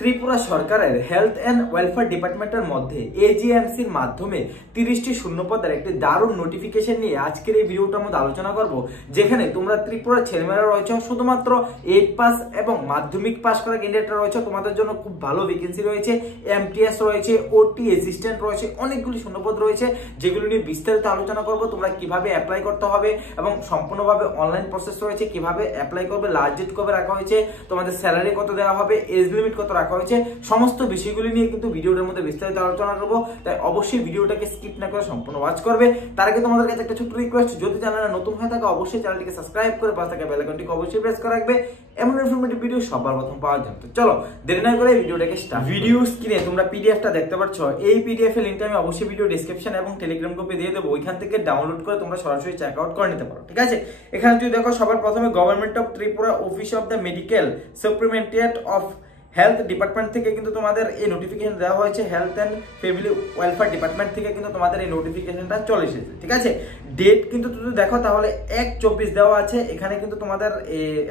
ত্রিপুরা সরকারের health and welfare ডিপার্টমেন্টের মধ্যে এজিএমসির মাধ্যমে 30টি শূন্যপদের একটি দারুণ নোটিফিকেশন নিয়ে আজকের এই ভিডিওটার মধ্যে আলোচনা করব, যেখানে তোমরা ত্রিপুরা ছেলেমেয়েরা রয়েছে শুধুমাত্র 8 পাস এবং মাধ্যমিক পাস করা ক্যান্ডিডেটরা রয়েছে, তোমাদের জন্য খুব ভালো ভ্যাকেন্সি রয়েছে। এমটিএস রয়েছে, ওটি অ্যাসিস্ট্যান্ট রয়েছে, অনেকগুলি শূন্যপদ রয়েছে যেগুলো নিয়ে বিস্তারিত আলোচনা করব। তোমরা কিভাবে অ্যাপ্লাই করতে হবে এবং সম্পূর্ণভাবে অনলাইন প্রসেস রয়েছে, কিভাবে অ্যাপ্লাই করবে, লাস্ট ডেট কবে রাখা হয়েছে, তোমাদের স্যালারি কত দেওয়া হবে, এজ লিমিট কত রাখা হয়েছে, সমস্ত বিষয়গুলি নিয়ে কিন্তু ভিডিওটার মধ্যে বিস্তারিত আলোচনা করব। তাই অবশ্যই ভিডিওটাকে স্কিপ না করে সম্পূর্ণ ওয়াচ করবে। তার আগে তোমাদের কাছে একটা ছোট্ট রিকোয়েস্ট, যদি চ্যানেলে নতুন হয়ে থাকে অবশ্যই চ্যানেলটিকে সাবস্ক্রাইব করে পাশে থাকা বেল আইকনটিকে অবশ্যই প্রেস করে রাখবে এমন ইনফরমেটিভ ভিডিও সবার প্রথম পাওয়ার জন্য। চলো দেরি না করে ভিডিওটাকে স্টার্ট। ভিডিও স্ক্রিনে তোমরা পিডিএফটা দেখতে পাচ্ছ, এই পিডিএফ এর লিংকটা আমি অবশ্যই ভিডিও ডেসক্রিপশন এবং টেলিগ্রাম গ্রুপে দিয়ে দেবো, ওইখান থেকে ডাউনলোড করে তোমরা সরাসরি চেক আউট করে নিতে পারো। ঠিক আছে, এখানে যদি দেখো সবার প্রথমে government of Tripura office of the medical superintendent of health department থেকে কিন্তু তোমাদের এই নোটিফিকেশন দেওয়া হয়েছে। Health and family welfare department থেকে কিন্তু তোমাদের এই নোটিফিকেশনটা চলে এসেছে। ঠিক আছে, ডেট কিন্তু যদি দেখো তাহলে 1/24 দেওয়া আছে। এখানে কিন্তু তোমাদের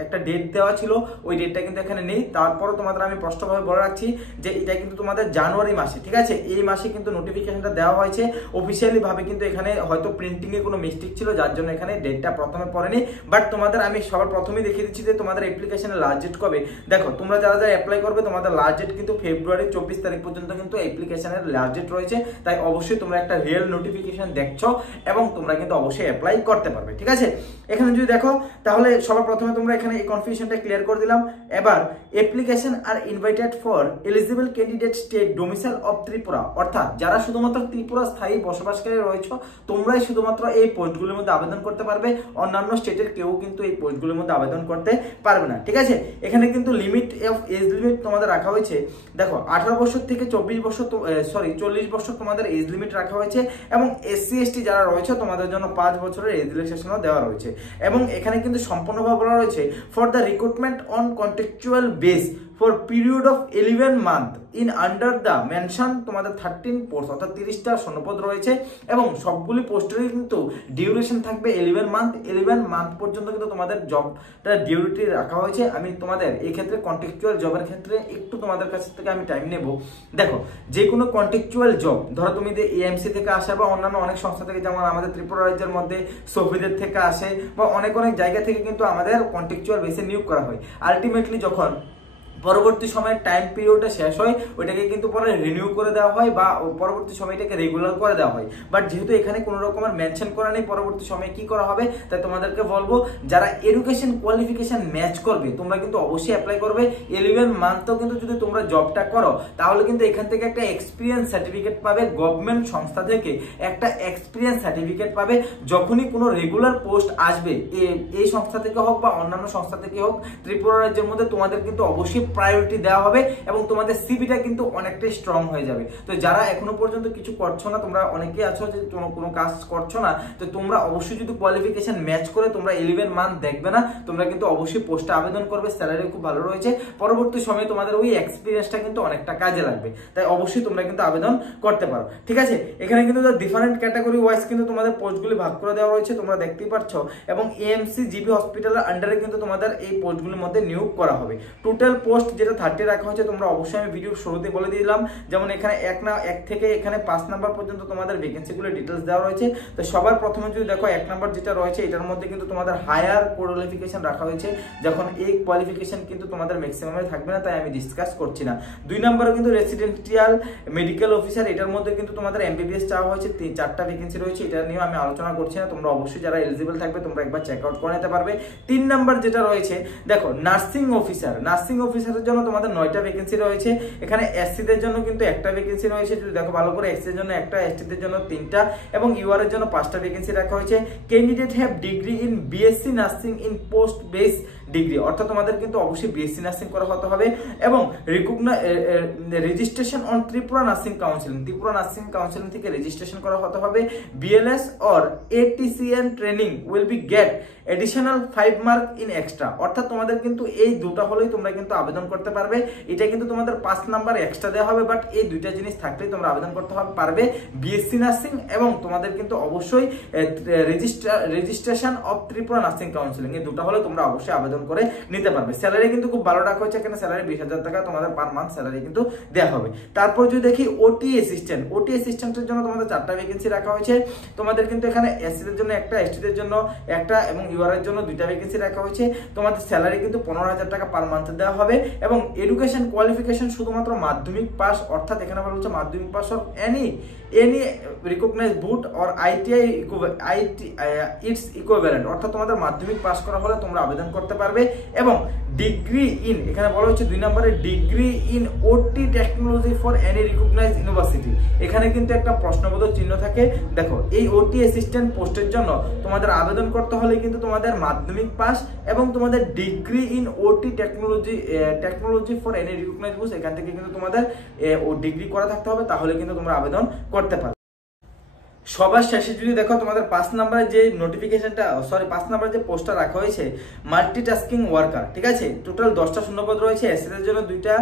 একটা ডেট দেওয়া ছিল, ওই ডেটটা কিন্তু এখানে নেই। তারপরও তোমাদের আমি স্পষ্টভাবে বলে রাখছি যে এটা কিন্তু তোমাদের জানুয়ারি মাসে, ঠিক আছে, এই মাসে কিন্তু নোটিফিকেশনটা দেওয়া হয়েছে অফিসিয়ালি ভাবে। কিন্তু এখানে হয়তো প্রিন্টিং এ কোনো মিস্টেক ছিল, যার জন্য এখানে ডেটটা প্রথমে পড়েনি। বাট তোমাদের আমি সবার প্রথমেই দেখিয়ে দিচ্ছি যে তোমাদের অ্যাপ্লিকেশনের লাস্ট ডেট কবে। দেখো তোমরা যারা যারা অ্যাপ্লাই করবে তোমাদের লাস্ট ডেট কিন্তু ফেব্রুয়ারি 24 তারিখ পর্যন্ত কিন্তু অ্যাপ্লিকেশনের লাস্ট ডেট রয়েছে। তাই অবশ্যই তোমরা একটা রিয়েল নোটিফিকেশন দেখছো এবং তোমরা কিন্তু অবশ্যই অ্যাপ্লাই করতে পারবে। ঠিক আছে, এখানে যদি দেখো তাহলে সবার প্রথমে তোমরা এখানে এই কনফিউশনটা ক্লিয়ার করে দিলাম। এবার অ্যাপ্লিকেশন আর invited for eligible candidate state domicile of Tripura, অর্থাৎ যারা শুধুমাত্র ত্রিপুরা স্থায়ী বসবাসকারী রয়েছে তোমরাই শুধুমাত্র এই পোস্টগুলোর মধ্যে আবেদন করতে পারবে। অন্যান্য স্টেটের কেউ কিন্তু এই পোস্টগুলোর মধ্যে আবেদন করতে পারবে না। ঠিক আছে, এখানে কিন্তু লিমিট অফ এজ লিমিট তোমাদের রাখা হয়েছে। দেখো 18 বছর থেকে 40 বছর তোমাদের এজ লিমিট রাখা হয়েছে এবং এসসি এসটি যারা রয়েছে তোমাদের জন্য 5 বছরের এজ রিল্যাক্সেশনও দেওয়া রয়েছে। এবং এখানে কিন্তু সম্পূর্ণভাবে বলা রয়েছে for the recruitment on contractual base for period of 11 month in under the mention তোমাদের 13 পোস্ট, অর্থাৎ 30টা শূন্যপদ রয়েছে এবং সবগুলি পোস্টেরই কিন্তু ডিউরেশন থাকবে 11 মান্থ পর্যন্ত কিন্তু তোমাদের জবটা ডিউরিটি রাখা হয়েছে। আমি তোমাদের এই ক্ষেত্রে কন্ট্রাকচুয়াল জবের ক্ষেত্রে একটু তোমাদের কাছ থেকে আমি টাইম নেব। দেখো যে কোনো কন্ট্রাকচুয়াল জব, ধরো তুমি এএমসি থেকে আসে বা অন্যান্য অনেক সংস্থা থেকে, যেমন আমাদের ত্রিপুরা রাজ্যের মধ্যে সফিদের থেকে আসে বা অনেক জায়গা থেকে কিন্তু আমাদের কন্ট্রাকচুয়াল বেসে নিয়োগ করা হয়। আলটিমেটলি যখন পরবর্তী সময়ের টাইম পিরিয়ডটা শেষ হয় ওইটাকে কিন্তু পরে রিনিউ করে দেওয়া হয় বা পরবর্তী সময়টাকে রেগুলার করে দেওয়া হয়। বাট যেহেতু এখানে কোনো রকমের মেনশন করা নেই পরবর্তী সময়ে কি করা হবে, তাই তোমাদেরকে বলবো যারা এডুকেশন কোয়ালিফিকেশন ম্যাচ করবে তোমরা কিন্তু অবশ্যই অ্যাপ্লাই করবে। 11 মান্থও কিন্তু যদি তোমরা জবটা করো তাহলে কিন্তু এখান থেকে একটা এক্সপিরিয়েন্স সার্টিফিকেট পাবে, গভর্নমেন্ট সংস্থা থেকে একটা এক্সপিরিয়েন্স সার্টিফিকেট পাবে। যখনই কোনো রেগুলার পোস্ট আসবে এই সংস্থা থেকে হোক বা অন্যান্য সংস্থা থেকে হোক, ত্রিপুরা রাজ্যের মধ্যে তোমাদের কিন্তু অবশ্যই প্রায়োরিটি দেওয়া হবে এবং তোমাদের সিভিটা কিন্তু অনেকটাই স্ট্রং হয়ে যাবে। তো যারা এখনো পর্যন্ত কিছু করছো না, তোমরা অনেকেই আছো যে কোনো কাজ করছো না, তো তোমরা অবশ্যই যদি কোয়ালিফিকেশন ম্যাচ করে তোমরা 11 মান্থ দেখবে না, তোমরা কিন্তু অবশ্যই পোস্টে আবেদন করবে। স্যালারি খুব ভালো রয়েছে, পরবর্তী সময়ে তোমাদের ওই এক্সপিরিয়েন্সটা কিন্তু অনেকটা কাজে লাগবে। তাই অবশ্যই তোমরা কিন্তু আবেদন করতে পারো। ঠিক আছে, এখানে কিন্তু ডিফারেন্ট ক্যাটাগরি ওয়াইজ কিন্তু তোমাদের পোস্টগুলি ভাগ করে দেওয়া রয়েছে, তোমরা দেখতেই পাচ্ছ। এবং এএমসি জিবি হসপিটালের আন্ডারে কিন্তু তোমাদের এই পোস্টগুলির মধ্যে নিয়োগ করা হবে। টোটাল পোস্ট যেটা 30 রাখা হয়েছে তোমরা অবশ্যই আমি ভিডিওর শুরুতে বলে দিলাম। যেমন এখানে 1 থেকে এখানে 5 নাম্বার পর্যন্ত তোমাদের ভ্যাকেন্সিগুলো ডিটেলস দেওয়া রয়েছে। তো সবার প্রথমে যদি দেখো 1 নাম্বার যেটা রয়েছে এটার মধ্যে কিন্তু তোমাদের হায়ার কোয়ালিফিকেশন রাখা হয়েছে। যখন এই কোয়ালিফিকেশন কিন্তু তোমাদের ম্যাক্সিমামে থাকবে না, তাই আমি ডিসকাস করছি না। 2 নম্বরে কিন্তু রেসিডেন্সিয়াল মেডিকেল অফিসার, এটার মধ্যে কিন্তু তোমাদের এমবিবিএস চাওয়া হয়েছে। 4টা ভ্যাকেন্সি রয়েছে, এটা নিয়ে আমি আলোচনা করছি না। তোমরা অবশ্যই যারা এলিজিবল থাকবে তোমরা একবার চেক আউট করে নিতে পারবে। 3 নাম্বার যেটা রয়েছে দেখো নার্সিং অফিসারের জন্য তোমাদের 9টা ভ্যাকেন্সি রয়েছে। এখানে এসসিদের জন্য কিন্তু একটা ভ্যাকেন্সি রয়েছে, যদি দেখো ভালো করে, এসসির জন্য একটা, এসটিদের জন্য 3টা এবং ইউআর এর জন্য 5টা ভ্যাকেন্সি রাখা হয়েছে। Candidate have degree in BSc nursing in post base degree, অর্থাৎ তোমাদের কিন্তু অবশ্যই বিএসসি নার্সিং করা হতে হবে এবং registration on Tripura nursing counselling থেকে রেজিস্ট্রেশন করা হতে হবে। BLS or ATCN training will be get additional 5 mark in extra, অর্থাৎ তোমাদের কিন্তু এই দুটো হলেই তোমরা কিন্তু আবেদন করতে পারবে। এটা কিন্তু তোমাদের 5 নাম্বার এক্সট্রা দেওয়া হবে, বাট এই দুইটা জিনিস থাকলেই তোমরা আবেদন করতে পারবে বিএসসি নার্সিং এবং তোমাদের কিন্তু অবশ্যই registration of Tripura nursing counselling, এই দুটো হলে তোমরা অবশ্যই আবেদন আবেদন করে নিতে পারবে। স্যালারি কিন্তু খুব ভালো রাখা হয়েছে, এখানে স্যালারি 20,000 টাকা তোমাদের পার মান্থ স্যালারি কিন্তু দেওয়া হবে। তারপর যদি দেখি ওটি অ্যাসিস্ট্যান্টের জন্য তোমাদের 4টা ভ্যাকেন্সি রাখা হয়েছে। তোমাদের কিন্তু এখানে এসসিদের জন্য একটা, এসটিদের জন্য একটা এবং ইউআর এর জন্য 2টা ভ্যাকেন্সি রাখা হয়েছে। তোমাদের স্যালারি কিন্তু 15,000 টাকা পার মান্থ দেওয়া হবে এবং এডুকেশন কোয়ালিফিকেশন শুধুমাত্র মাধ্যমিক পাস, অর্থাৎ এখানে বলা হচ্ছে Madhyamik pass of any recognised board or ITI its equivalent, অর্থাৎ তোমাদের মাধ্যমিক পাস করা হলে তোমরা আবেদন করতে পারবে। এবং ডিগ্রি ইন, এখানে বলা হচ্ছে 2 নম্বরে degree in OT technology for any recognised university. এখানে কিন্তু একটা প্রশ্নবোধক চিহ্ন থাকে। দেখো এই ওটি অ্যাসিস্ট্যান্ট পোস্টের জন্য তোমাদের আবেদন করতে হলে কিন্তু তোমাদের মাধ্যমিক পাস এবং তোমাদের degree in OT technology for any recognised board, এখান থেকে কিন্তু তোমাদের ডিগ্রি করা থাকতে হবে, তাহলে কিন্তু তোমরা আবেদন করতে পারবে। সবার শেষে যদি দেখো তোমাদের 5 নম্বরে যে নোটিফিকেশনটা 5 নম্বরে যে পোস্টটা রাখা হয়েছে মাল্টিটাস্কিং ওয়ার্কার, ঠিক আছে, টোটাল 10টা শূন্যপদ রয়েছে। এসসিদের জন্য 2টা,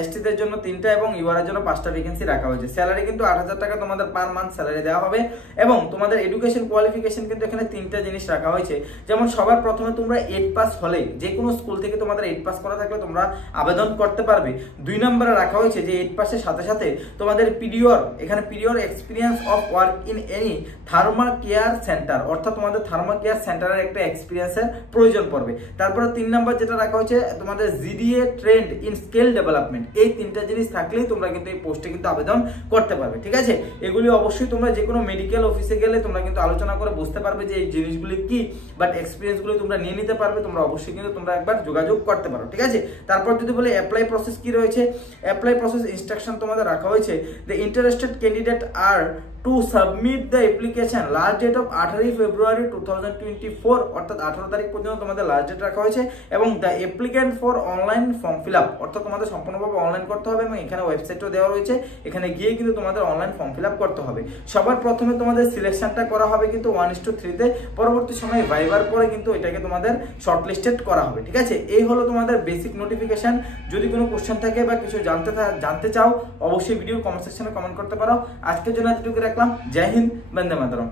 এসটিদের জন্য 3টা এবং ইউআর এর জন্য 5টা ভ্যাকেন্সি রাখা হয়েছে। স্যালারি কিন্তু 8,000 টাকা তোমাদের পার মান্থ স্যালারি দেওয়া হবে এবং তোমাদের এডুকেশন কোয়ালিফিকেশন কিন্তু এখানে 3টা জিনিস রাখা হয়েছে। যেমন সবার প্রথমে তোমরা 8 পাস হলে, যে কোনো স্কুল থেকে তোমাদের 8 পাস করা থাকলে তোমরা আবেদন করতে পারবে। 2 নম্বরে রাখা হয়েছে যে 8 পাসের সাথে সাথে তোমাদের period experience of in any thermal care centre, অর্থাৎ তোমাদের থার্মাল কেয়ার সেন্টারের একটা এক্সপিরিয়েন্সের প্রয়োজন পড়বে। তারপরে 3 নম্বর যেটা রাখা হয়েছে তোমাদের GDA trend in skill development. এই 3টা জিনিস থাকলেই তোমরা কিন্তু এই পোস্টে কিন্তু আবেদন করতে পারবে, ঠিক আছে। এগুলি অবশ্যই তোমরা যে কোনো মেডিকেল অফিসে গেলে তোমরা কিন্তু আলোচনা করে বুঝতে পারবে যে এই জিনিসগুলি কি, বাট এক্সপিরিয়েন্সগুলো তোমরা নিয়ে নিতে পারবে। তোমরা অবশ্যই কিন্তু তোমরা একবার যোগাযোগ করতে পারো, ঠিক আছে। তারপর যদি বলে অ্যাপ্লাই প্রসেস কি রয়েছে, অ্যাপ্লাই প্রসেস ইনস্ট্রাকশন তোমাদের রাখা হয়েছে। The interested candidate are to submit the application last date of 18 February 2024, অর্থাৎ 18 তারিখ পর্যন্ত তোমাদের লাস্ট ডেট রাখা হয়েছে। এবং the applicant for online form fill up, অর্থাৎ তোমাদের সম্পূর্ণভাবে অনলাইন করতে হবে এবং এখানে ওয়েবসাইটও দেওয়া রয়েছে, এখানে গিয়ে কিন্তু তোমাদের অনলাইন ফর্ম ফিল আপ করতে হবে। সবার প্রথমে তোমাদের সিলেকশনটা করা হবে কিন্তু 1:3 পরবর্তী সময়ে ভাইবার পরে কিন্তু এটাকে তোমাদের শর্টলিস্টেড করা হবে, ঠিক আছে। এই হলো তোমাদের বেসিক নোটিফিকেশন। যদি কোনো কোশ্চেন থাকে বা কিছু জানতে চাও অবশ্যই ভিডিও কমেন্ট সেকশনে কমেন্ট করতে পারো। আজকের জন্য এতটুকু রাখলাম। জয় হিন্দ, বন্দে মাতরম।